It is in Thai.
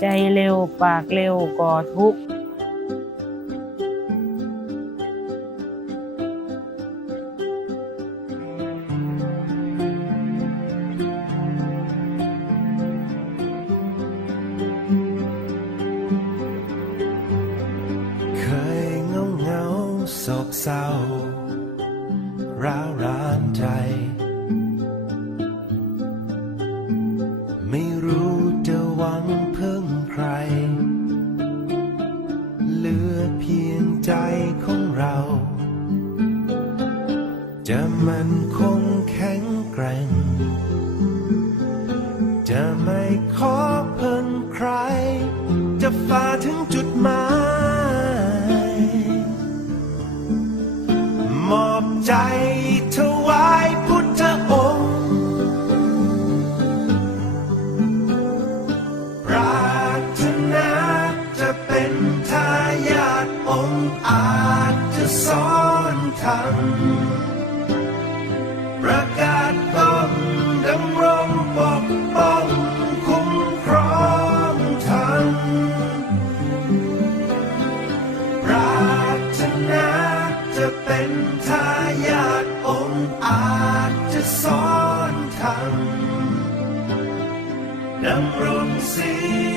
ใจเร็วปากเร็วก่อทุกข์เคยเงาเงาโศกเศร้าร้าวรานใจ ไม่รู้จะหวังพึ่ง ใจของเรา จะมันคงแข็งแกร่ง จะไม่ขอเพิ่งใคร จะฝ่าถึงจุดหมายมอบใจถวายพุทธองค์ปรารถนาจะเป็นทายา องค์อาจจะสอนทำประกาศก้องดำรงปกป้องคุ้มครองทันปรารถนาจะเป็นทายาทองค์อาจจะสอนทำดำรงศีล